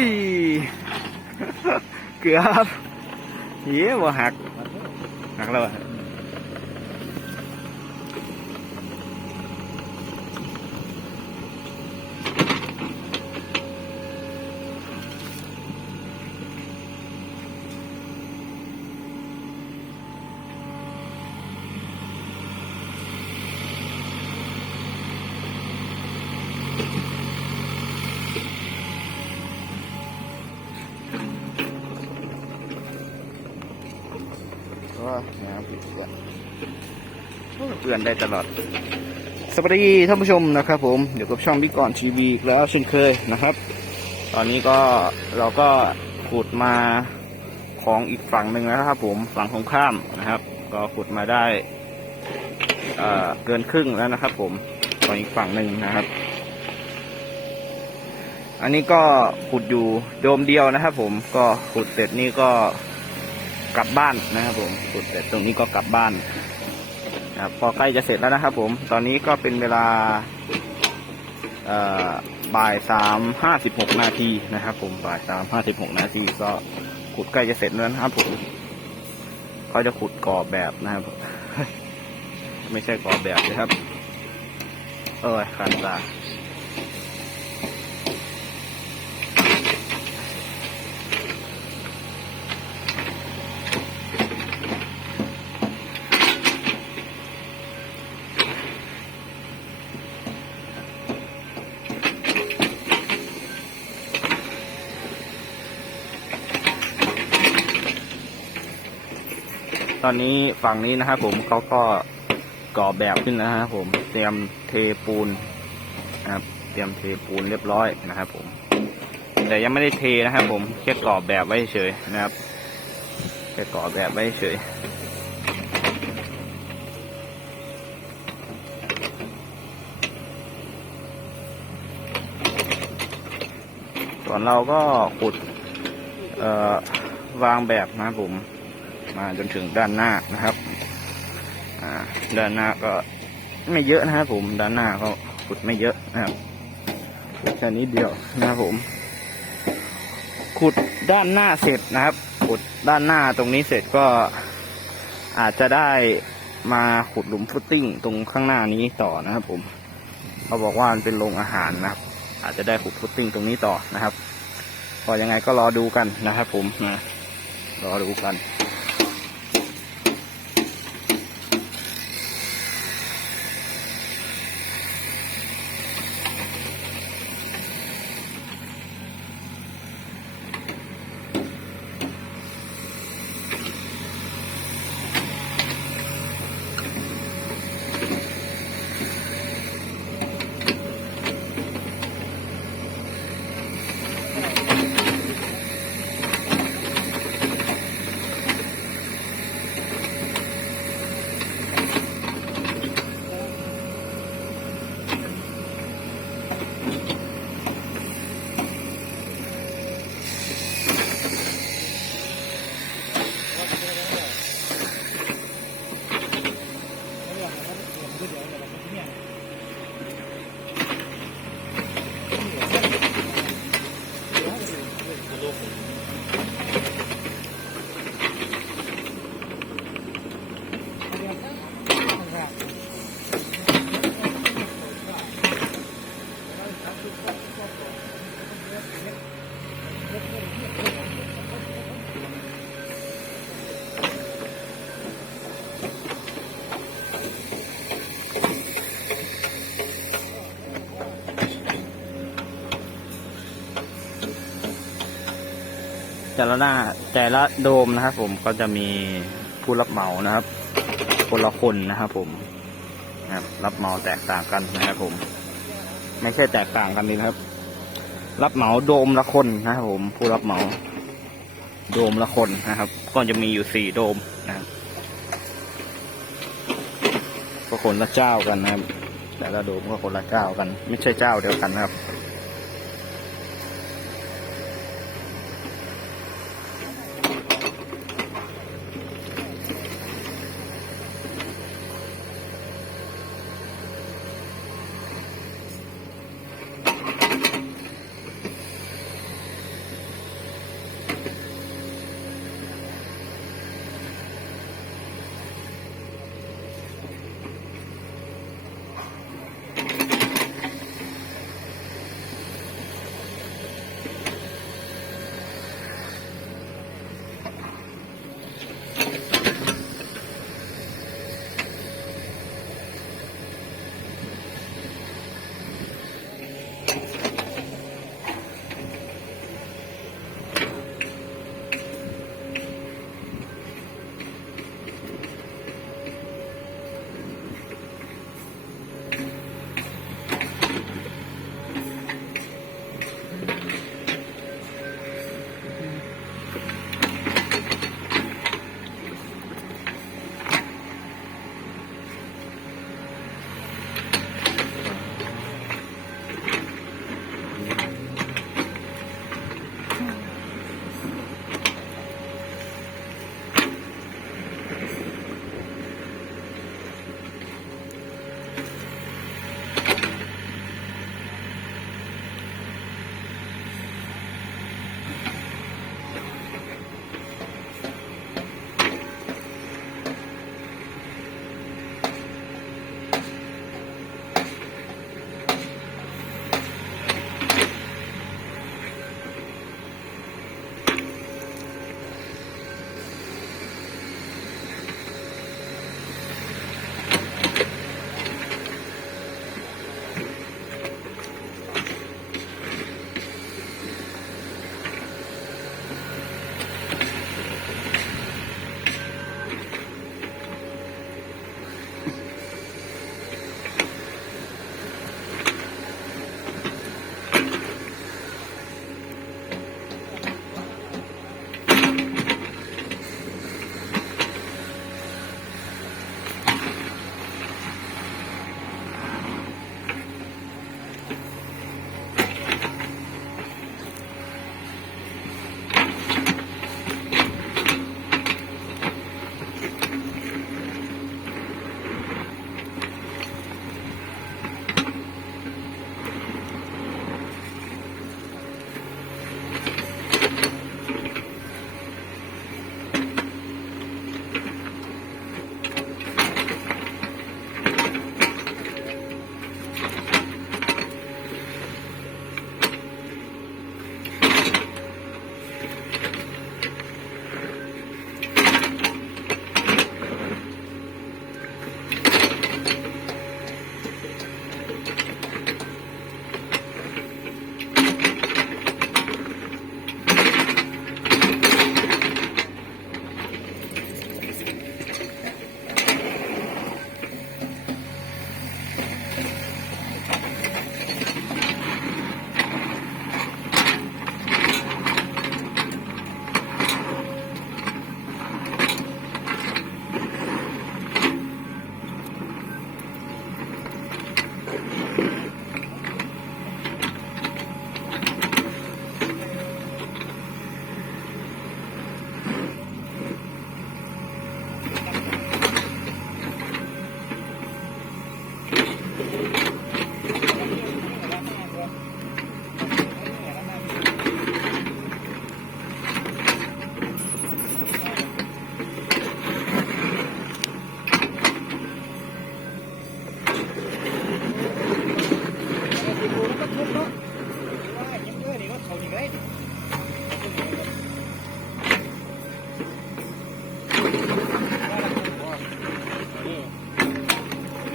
ย เกือบเหี้ยบ่หักหักแล้วอะ นะครับเปื่อนเปื่อนได้ตลอด สวัสดีท่านผู้ชมนะครับ ผมเดี๋ยวกับช่องบิ๊กก่อนทีวีแล้วเช่นเคยนะครับ ตอนนี้ก็เราก็ขุดมาของอีกฝั่งหนึ่งแล้วครับ ผมฝั่งของข้ามนะครับ ก็ขุดมาได้เอ่อเกินครึ่งแล้วนะครับ ผมของอีกฝั่งหนึ่งนะครับ อันนี้ก็ขุดอยู่โดมเดียวนะครับ ผมก็ขุดเสร็จนี่ก็ กลับบ้านนะครับ ผมสุดเสร็จตรงนี้ก็กลับบ้านนะครับพอใกล้จะเสร็จแล้วนะครับ ผม ตอนนี้ก็เป็นเวลาบ่ายสามห้าสิบหกนาทีนะครับ ผมบ่ายสามห้าสิบหกนาทีก็ขุดใกล้จะเสร็จแล้วนะครับผมเขาจะขุดก่อแบบนะครับ ไม่ใช่ก่อแบบนะครับ เอ้ยคันตา ตอนนี้ฝั่งนี้นะครับผมเขาก็ก่อแบบขึ้นแล้วนะครับผมเตรียมเทปูนนะครับ เตรียมเทปูนเรียบร้อยนะครับ ผม แต่ยังไม่ได้เทนะครับผมแค่ก่อแบบไว้เฉยนะครับแค่ก่อแบบไว้เฉยส่วนเราก็ขุดเอ่อวางแบบนะครับผม มาจนถึงด้านหน้านะครับด้านหน้าก็ไม่เยอะนะครับผมด้านหน้าก็ขุดไม่เยอะนะครับขุดแค่นี้เดียวนะครับผม ขุดด้านหน้าเสร็จนะครับ ขุดด้านหน้าตรงนี้เสร็จก็อาจจะได้มาขุดหลุมฟุตติ้งตรงข้างหน้านี้ต่อนะครับผมเขาบอกว่ามันเป็นโรงอาหารนะครับ อาจจะได้ขุดฟุตติ้งตรงนี้ต่อนะครับ พอยังไงก็รอดูกันนะครับผมนะรอดูกัน แต่ละหน้าแต่ละโดมนะครับ ผมก็จะมีผู้รับเหมานะครับ คนละคนนะครับผมนะครับ รับเหมาแตกต่างกันนะครับผม ไม่ใช่แตกต่างกันนี่ครับ รับเหมาโดมละคนนะครับผม ผู้รับเหมา โดมละคนนะครับ ก็จะมีอยู่สี่โดมนะครับก็คนละเจ้ากันนะครับ แต่ละโดมก็คนละเจ้ากัน ไม่ใช่เจ้าเดียวกันนะครับ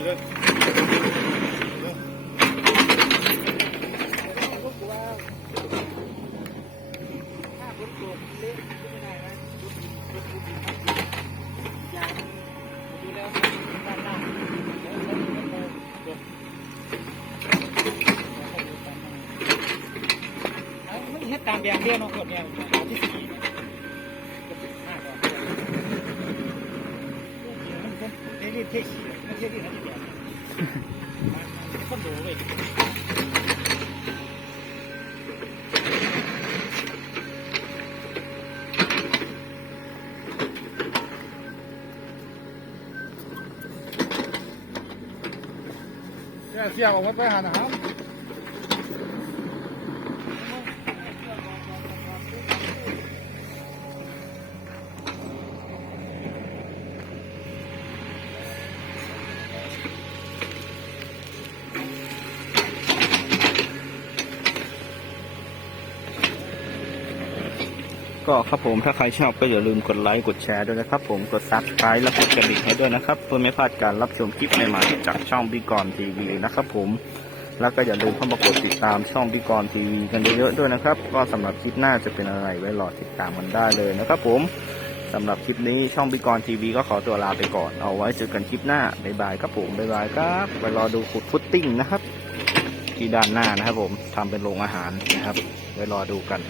lên hết càng đèn kia nó còn đèn cái gì Thank you. ที่สี่ห้าก่อนมันคนเรียน ก็ครับผมถ้าใครชอบก็อย่าลืมกดไลค์กดแชร์ด้วยนะครับผมกดซับสไครต์และกดกระดิ่งให้ด้วยนะครับ เพื่อไม่พลาดการรับชมคลิปใหม่ๆจากช่องบิกอนทีวีนะครับผมแล้วก็อย่าลืมเข้ามากดติดตามช่องบิกอนทีวีกันเยอะๆด้วยนะครับ ก็สำหรับคลิปหน้าจะเป็นอะไรไว้รอติดตามกันได้เลยนะครับผมสำหรับคลิปนี้ช่องบิกอนทีวีก็ขอตัวลาไปก่อนเอาไว้เจอกันคลิปหน้าบ๊ายบายครับผมบ๊ายบายครับไปรอดูขุดฟุตติ้งนะครับที่ด้านหน้านะครับผมทำเป็นโรงอาหารนะครับไว้รอดูกัน